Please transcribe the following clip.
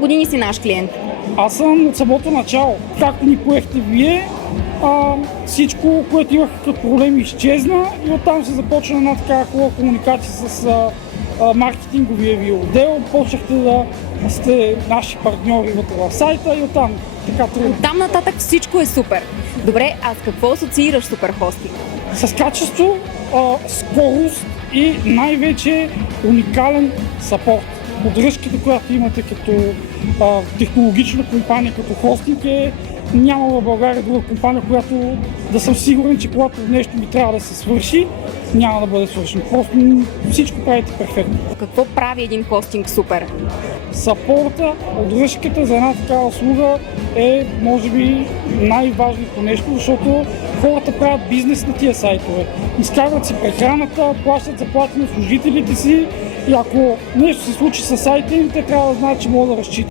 години си наш клиент? Аз съм от самото начало. Както ни поехте вие, всичко, което имах като проблеми, изчезна и оттам се започна една така хубава комуникация с маркетинговия ви отдел. Почнахте да сте наши партньори вътре в сайта и оттам така трудно. Оттам нататък всичко е супер. Добре, а с какво асоциираш Суперхостинг? С качество, скорост и най-вече уникален сапорт. Поддръжката, която имате като технологична компания, като хостинг няма в България друга компания, която да съм сигурен, че когато нещо ми трябва да се свърши, няма да бъде свършено. Просто всичко правите перфектно. Какво прави един хостинг супер? Сапорта, поддръжката за една такава услуга е, може би, най-важното нещо, защото хората правят бизнес на тия сайтове. Изкарват си прехраната, плащат заплати на служителите си и ако нещо се случи с сайта им, те трябва да знаят, че могат да разчитат.